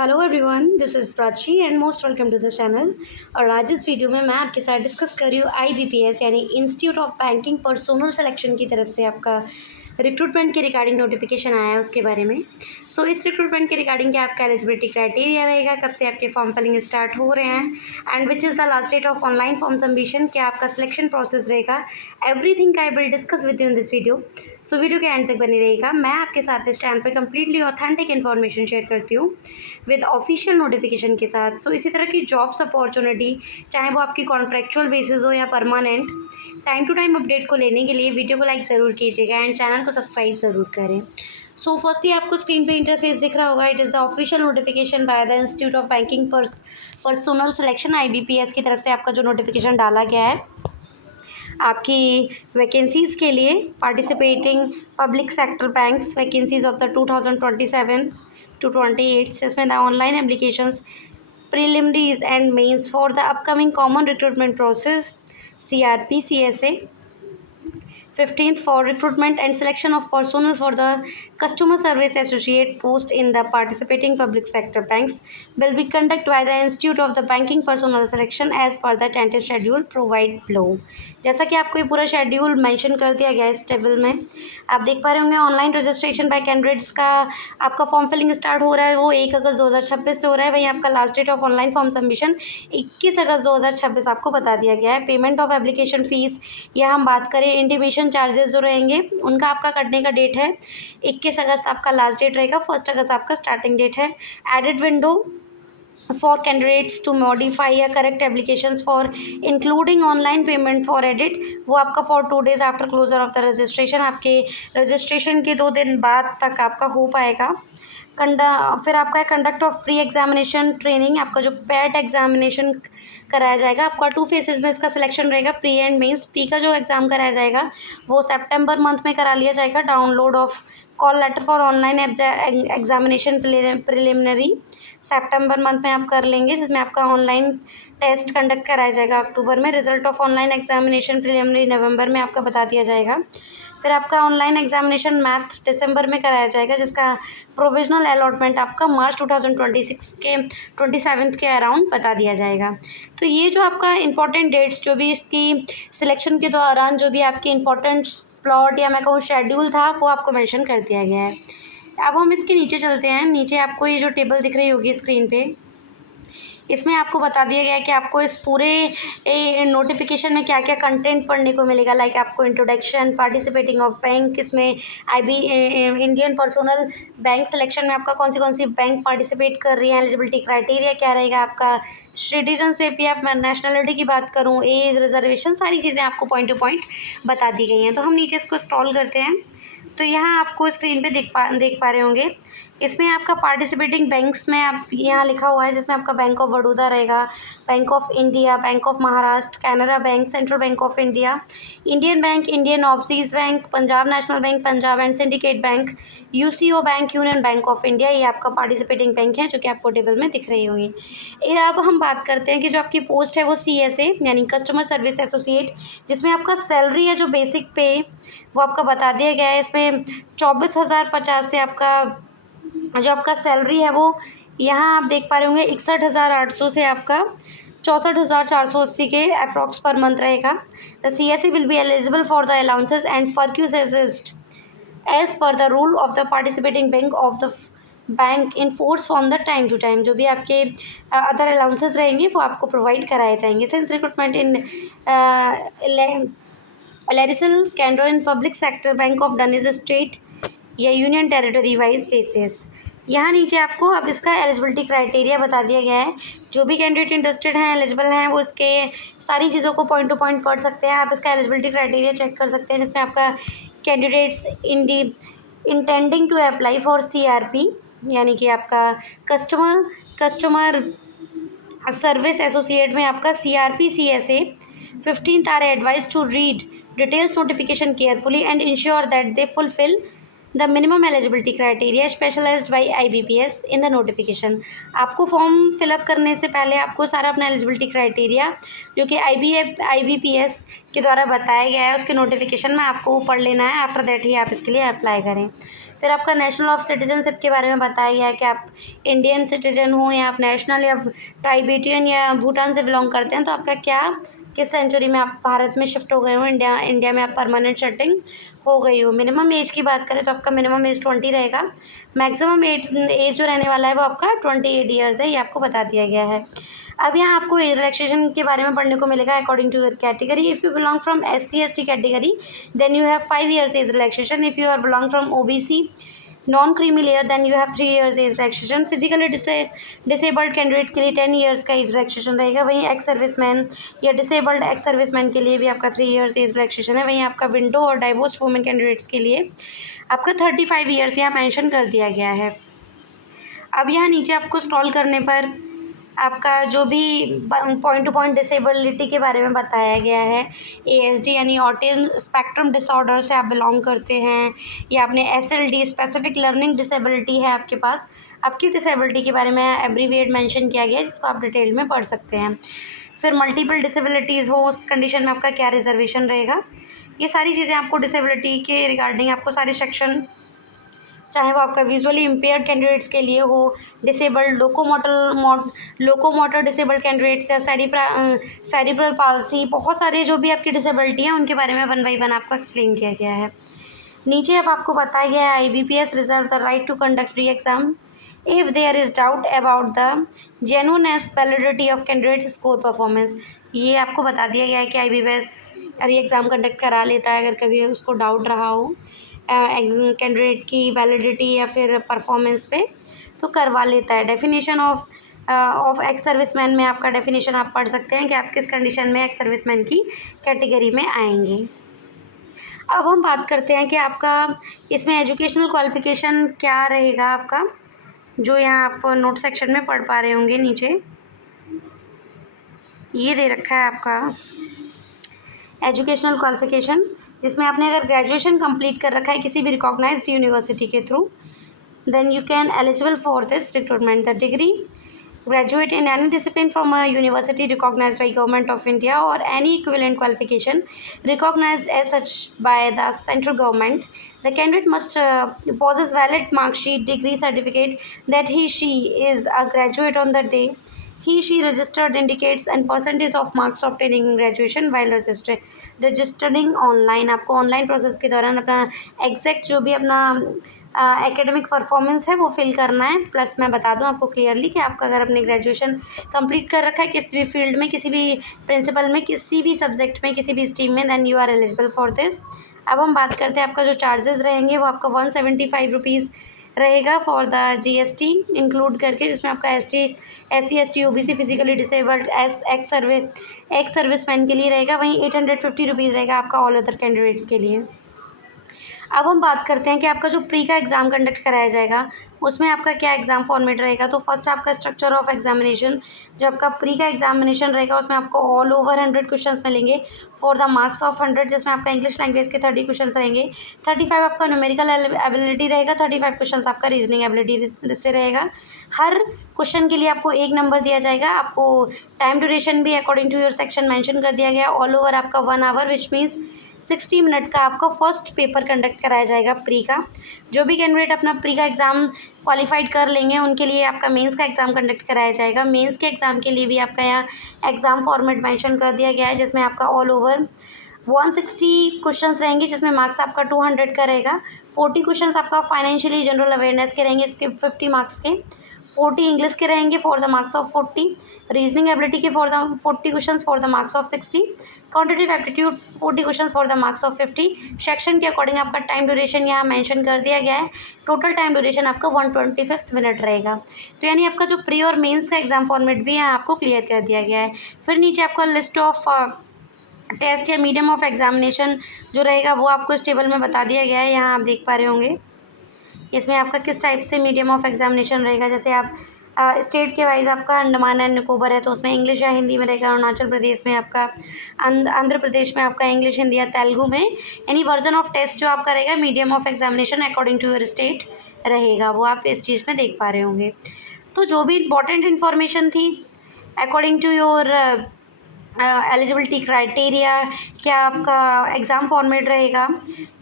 Hello everyone, this is Prachi and most welcome to the channel. और आज इस video में मैं आपके साथ डिस्कस कर रही हूँ IBPS यानी institute of banking personnel selection की तरफ से आपका रिक्रूटमेंट के रिगार्डिंग नोटिफिकेशन आया है उसके बारे में। सो इस रिक्रूटमेंट के रिगार्डिंग क्या आपका एलिजिबिलिटी क्राइटेरिया रहेगा, कब से आपके फॉर्म फिलिंग स्टार्ट हो रहे हैं and which is the last date of online form submission, क्या आपका सिलेक्शन प्रोसेस रहेगा, everything I will discuss with you in this video. So video के एंड तक बनी रहेगा। मैं आपके साथ इस चैनल पर कंप्लीटली ऑथेंटिक इन्फॉर्मेशन शेयर करती हूँ विद ऑफिशियल नोटिफिकेशन के साथ। सो इसी तरह की जॉब्स अपॉर्चुनिटी, चाहे वो आपकी कॉन्ट्रैक्चुअल बेसिस हो या permanent, time to time update को लेने के लिए वीडियो को लाइक ज़रूर कीजिएगा एंड चैनल को सब्सक्राइब ज़रूर करें। सो फर्स्टली आपको स्क्रीन पे इंटरफेस दिख रहा होगा। It is the official notification by the institute of banking personnel selection IBPS की तरफ से आपका जो नोटिफिकेशन डाला गया है आपकी वैकेंसीज़ के लिए। Participating public sector banks vacancies of the 2027 to 28, इसमें the online applications preliminaries and mains for the upcoming common recruitment process CRP CSA 15th for recruitment and selection of personnel for the customer service associate post in the participating public sector banks will be conducted by the Institute of the Banking Personnel Selection as per the tentative schedule provide below। जैसा कि आपको ये पूरा schedule mention कर दिया गया है इस टेबल में, आप देख पा रहे होंगे। ऑनलाइन रजिस्ट्रेशन बाय कैंडिडेट्स का आपका फॉर्म फिलिंग स्टार्ट हो रहा है वो 1 अगस्त 2026 से हो रहा है। वहीं आपका last date of online form submission 21 अगस्त 2026 आपको बता दिया गया है। पेमेंट ऑफ एप्लीकेशन फ़ीस या हम बात करें इंटीमेशन चार्जेस जो रहेंगे उनका आपका कटने का डेट है 21 अगस्त आपका लास्ट डेट रहेगा, 1 अगस्त आपका स्टार्टिंग डेट है। Added window for candidates to modify या correct applications for including online payment for edit, वो आपका for 2 days after closure of the registration, आपके रजिस्ट्रेशन के 2 दिन बाद तक आपका हो पाएगा। फिर आपका conduct of pre examination training, आपका जो पैट एग्जामिनेशन कराया जाएगा आपका 2 फेसेस में इसका सिलेक्शन रहेगा, प्री एंड मेंस। प्री का जो एग्ज़ाम कराया जाएगा वो सितंबर मंथ में करा लिया जाएगा। Download of call letter for online examination preliminary सितंबर मंथ में आप कर लेंगे, जिसमें आपका ऑनलाइन टेस्ट कंडक्ट कराया जाएगा अक्टूबर में। Result of online examination preliminary नवंबर में आपका बता दिया जाएगा। फिर आपका ऑनलाइन एग्जामिनेशन मैथ दिसंबर में कराया जाएगा, जिसका प्रोविजनल अलॉटमेंट आपका मार्च 2026 के 27 के अराउंड बता दिया जाएगा। तो ये जो आपका इंपॉर्टेंट डेट्स जो भी इसकी सिलेक्शन के दौरान जो भी आपकी इंपॉर्टेंट स्लॉट या मैं कहूँ शेड्यूल था वो आपको मेंशन कर दिया गया है। अब हम इसके नीचे चलते हैं। नीचे आपको ये जो टेबल दिख रही होगी स्क्रीन पे, इसमें आपको बता दिया गया है कि आपको इस पूरे नोटिफिकेशन में क्या क्या कंटेंट पढ़ने को मिलेगा। लाइक आपको इंट्रोडक्शन, पार्टिसिपेटिंग ऑफ बैंक, इसमें इंडियन पर्सोनल बैंक सिलेक्शन में आपका कौन सी बैंक पार्टिसिपेट कर रही है, एलिजिबिलिटी क्राइटेरिया क्या रहेगा, आपका सिटीजनशिप या नेशनलिटी की बात करूँ, एज, रिजर्वेशन, सारी चीज़ें आपको पॉइंट टू पॉइंट बता दी गई हैं। तो हम नीचे इसको स्क्रॉल करते हैं तो यहाँ आपको स्क्रीन पे देख पा रहे होंगे। इसमें आपका पार्टिसिपेटिंग बैंक्स में आप यहाँ लिखा हुआ है, जिसमें आपका बैंक ऑफ बड़ौदा रहेगा, bank of India, bank of Maharashtra, Canara bank, central bank of India, Indian bank, Indian overseas bank, Punjab national bank, Punjab and syndicate bank, UCO bank, union bank of India, ये आपका पार्टिसिपेटिंग बैंक है जो कि आपको टेबल में दिख रही होंगी। अब हम बात करते हैं कि जो आपकी पोस्ट है वो CSA यानी कस्टमर सर्विस एसोसिएट, जिसमें आपका सैलरी है जो बेसिक पे वो आपका बता दिया गया है। इसमें 24,050 से आपका जो आपका सैलरी है वो यहाँ आप देख पा रहे होंगे 61,800 से आपका 64,480 के अप्रॉक्स पर मंथ रहेगा। The CSA will be eligible for the allowances and perquisites as per the rule of the participating bank of the bank in force from the time to time. जो भी आपके अदर अलाउंसेस रहेंगे वो आपको provide कराए जाएंगे। Since recruitment in eligible can do in public sector bank of done is state या union territory wise basis. यहाँ नीचे आपको अब इसका एलिजिबिलिटी क्राइटेरिया बता दिया गया है। जो भी कैंडिडेट इंटरेस्टेड हैं, एलिजिबल हैं, वो इसके सारी चीज़ों को पॉइंट टू पॉइंट पढ़ सकते हैं। आप इसका एलिजिबिलिटी क्राइटेरिया चेक कर सकते हैं, जिसमें आपका candidates intending to apply for CRP यानी कि आपका कस्टमर सर्विस एसोसिएट में आपका CRP CSA 15th are advise to read details notification carefully and ensure that they fulfil the minimum eligibility criteria specialized by IBPS in the notification. आपको form fill up करने से पहले आपको सारा अपना एलिजिबिलिटी क्राइटेरिया जो कि IBPS के द्वारा बताया गया है उसके नोटिफिकेशन में आपको पढ़ लेना है। आफ्टर दैट ही आप इसके लिए अप्लाई करें। फिर आपका नेशनल ऑफ सिटीजनशिप के बारे में बताया गया है कि आप इंडियन सिटीजन हो या आप नेशनल या ट्राइबेटियन या भूटान से बिलोंग करते हैं तो आपका क्या किस सेंचुरी में आप भारत में शिफ्ट हो गए हो, इंडिया में आप परमानेंट सेटिंग हो गई हो। मिनिमम एज की बात करें तो आपका मिनिमम एज 20 रहेगा। मैक्सिमम एज जो रहने वाला है वो आपका 28 ईयर्स है, ये आपको बता दिया गया है। अब यहाँ आपको एज रिलैक्सेशन के बारे में पढ़ने को मिलेगा according to your category. If you belong from SC/ST category then you have 5 years age relaxation. If you are belong from OBC non creamy layer then you have 3 years age relaxation. Physically disabled candidate के लिए 10 years का age relaxation रहेगा। वहीं ex serviceman या disabled ex serviceman के लिए भी आपका 3 ईयर्स एज रिलैक्सेशन है। वहीं आपका विंडो और डाइवोर्स वुमेन कैंडिडेट्स के लिए आपका 35 ईयर्स यहाँ मेंशन कर दिया गया है। अब यहाँ नीचे आपको स्क्रॉल करने पर आपका जो भी पॉइंट टू पॉइंट डिसेबिलिटी के बारे में बताया गया है, ASD यानी ऑटिज्म स्पेक्ट्रम डिसऑर्डर से आप बिलोंग करते हैं या आपने SLD स्पेसिफिक लर्निंग डिसेबिलिटी है आपके पास, आपकी डिसेबिलिटी के बारे में एब्रीविएट मेंशन किया गया है जिसको आप डिटेल में पढ़ सकते हैं। फिर मल्टीपल डिसेबिलिटीज़ हो उस कंडीशन में आपका क्या रिजर्वेशन रहेगा, ये सारी चीज़ें आपको डिसेबिलिटी के रिगार्डिंग आपको सारे सेक्शन, चाहे वो आपका विजुअली इम्पेयर्ड कैंडिडेट्स के लिए हो, डिसेबल्ड लोकोमोटर डिसेबल्ड कैंडिडेट्स या सेरिब्रल पाल्सी, बहुत सारे जो भी आपकी डिसेबिलिटी हैं उनके बारे में 1 बाई 1 आपको एक्सप्लेन किया गया है। नीचे अब आपको बताया गया है IBPS reserve the right to conduct re exam if there is doubt about the genuineness validity of candidates score performance. ये आपको बता दिया गया है कि IBPS री एग्ज़ाम कंडक्ट करा लेता है अगर कभी उसको डाउट रहा हो कैंडिडेट की वैलिडिटी या फिर परफॉर्मेंस पे तो करवा लेता है। डेफिनेशन ऑफ एक्स सर्विसमैन में आपका डेफिनेशन आप पढ़ सकते हैं कि आप किस कंडीशन में एक्स सर्विसमैन की कैटेगरी में आएंगे। अब हम बात करते हैं कि आपका इसमें एजुकेशनल क्वालिफिकेशन क्या रहेगा आपका, जो यहाँ आप नोट सेक्शन में पढ़ पा रहे होंगे। नीचे ये दे रखा है आपका एजुकेशनल क्वालिफिकेशन, जिसमें आपने अगर ग्रेजुएशन कंप्लीट कर रखा है किसी भी रिकॉग्नाइज्ड यूनिवर्सिटी के through then you can eligible for this recruitment. The degree graduate in any discipline from a university recognized by Government of India or any equivalent qualification recognized as such by the central government. The candidate must possess valid mark sheet, degree certificate that he/she is a graduate on the day he/she registered indicates and percentage of marks obtaining in graduation while registering online। आपको online process के दौरान अपना exact जो भी अपना academic performance है वो fill करना है। प्लस मैं बता दूं आपको क्लियरली कि आपका अगर अपने ग्रेजुएशन कंप्लीट कर रखा है किसी भी फील्ड में, किसी भी प्रिंसिपल में, किसी भी सब्जेक्ट में, किसी भी स्ट्रीम में, then you are eligible for this. अब हम बात करते हैं आपका जो चार्जेस रहेंगे वो आपका 175 रुपीज़ रहेगा फॉर द GST इंक्लूड करके, जिसमें आपका SC ST OBC physically disabled ex serviceman के लिए रहेगा। वहीं 850 रुपीज़ रहेगा आपका ऑल अदर कैंडिडेट्स के लिए। अब हम बात करते हैं कि आपका जो प्री का एग्ज़ाम कंडक्ट कराया जाएगा उसमें आपका क्या एग्ज़ाम फॉर्मेट रहेगा। तो फर्स्ट आपका स्ट्रक्चर ऑफ एग्जामिनेशन, जो आपका प्री का एग्जामिनेशन रहेगा उसमें आपको ऑल ओवर 100 क्वेश्चंस मिलेंगे फॉर द मार्क्स ऑफ 100, जिसमें आपका इंग्लिश लैंग्वेज के 30 क्वेश्चन रहेंगे, 35 आपका न्यूमेरिकल एबिलिटी रहेगा, 35 क्वेश्चन आपका रीजनिंग एबिलिटी से रहेगा। हर क्वेश्चन के लिए आपको 1 नंबर दिया जाएगा। आपको टाइम ड्यूरेशन भी according to your section mention कर दिया गया। ऑल ओवर आपका 1 आवर विच मीन्स 60 मिनट का आपका फर्स्ट पेपर कंडक्ट कराया जाएगा प्री का। जो भी कैंडिडेट अपना प्री का एग्ज़ाम क्वालिफाइड कर लेंगे उनके लिए आपका मेंस का एग्ज़ाम कंडक्ट कराया जाएगा। मेंस के एग्ज़ाम के लिए भी आपका यहाँ एग्ज़ाम फॉर्मेट मेंशन कर दिया गया है, जिसमें आपका ऑल ओवर 160 क्वेश्चंस रहेंगे, जिसमें मार्क्स आपका 200 का रहेगा। 40 क्वेश्चंस आपका फाइनेंशियली जनरल अवेयरनेस के रहेंगे, इसके 50 मार्क्स के। 40 इंग्लिश के रहेंगे for the marks of 40, reasoning ability के for the 40 questions for the marks of 60, quantitative aptitude 40 questions for the marks of 50। Section के अकॉर्डिंग आपका टाइम ड्यूरेशन यहाँ मेंशन कर दिया गया है। टोटल टाइम ड्यूरेशन आपका 125 मिनट रहेगा। तो यानी आपका जो प्री और मेंस का एग्जाम फॉर्मेट भी यहाँ आपको क्लियर कर दिया गया है। फिर नीचे आपका लिस्ट ऑफ टेस्ट या मीडियम ऑफ एग्जामिनेशन जो रहेगा वो आपको इस टेबल में बता दिया गया है। यहाँ आप देख पा रहे होंगे इसमें आपका किस टाइप से मीडियम ऑफ एग्जामिनेशन रहेगा। जैसे आप स्टेट के वाइज आपका अंडमान एंड निकोबार है तो उसमें इंग्लिश या हिंदी में रहेगा। अरुणाचल प्रदेश में आपका, आंध्र प्रदेश में आपका इंग्लिश, हिंदी या तेलुगु में यानी वर्जन ऑफ टेस्ट जो आपका रहेगा medium of examination according to your state रहेगा, वो आप इस चीज़ में देख पा रहे होंगे। तो जो भी इम्पोर्टेंट इन्फॉर्मेशन थी according to your eligibility criteria, क्या आपका एग्ज़ाम फॉर्मेट रहेगा,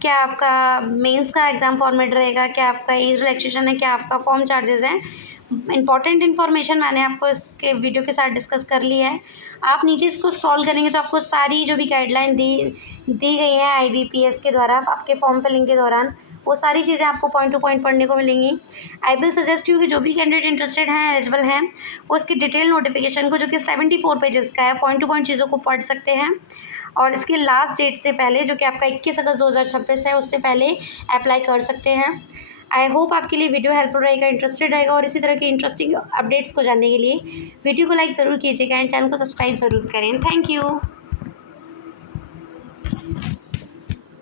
क्या आपका मेंस का एग्ज़ाम फॉर्मेट रहेगा, क्या आपका एज रिलैक्सेशन है, क्या आपका फॉर्म चार्जेस हैं, इंपॉर्टेंट इन्फॉर्मेशन मैंने आपको इसके वीडियो के साथ डिस्कस कर लिया है। आप नीचे इसको स्क्रॉल करेंगे तो आपको सारी जो भी गाइडलाइन दी गई है IBPS के द्वारा आपके फॉर्म फिलिंग के दौरान, वो सारी चीज़ें आपको पॉइंट टू पॉइंट पढ़ने को मिलेंगी। आई विल सजेस्ट यू कि जो भी कैंडिडेट इंटरेस्टेड हैं, एलिजिबल हैं, वो इसकी डिटेल नोटिफिकेशन को जो कि 74 पेजेस का है, पॉइंट टू पॉइंट चीज़ों को पढ़ सकते हैं। और इसकी लास्ट डेट से पहले जो कि आपका 21 अगस्त 2026 है, उससे पहले अप्लाई कर सकते हैं। आई होप आपके लिए वीडियो हेल्पफुल रहेगा, इंटरेस्टेड रहेगा, और इसी तरह की इंटरेस्टिंग अपडेट्स को जानने के लिए वीडियो को लाइक ज़रूर कीजिएगा एंड चैनल को सब्सक्राइब ज़रूर करें। Thank you.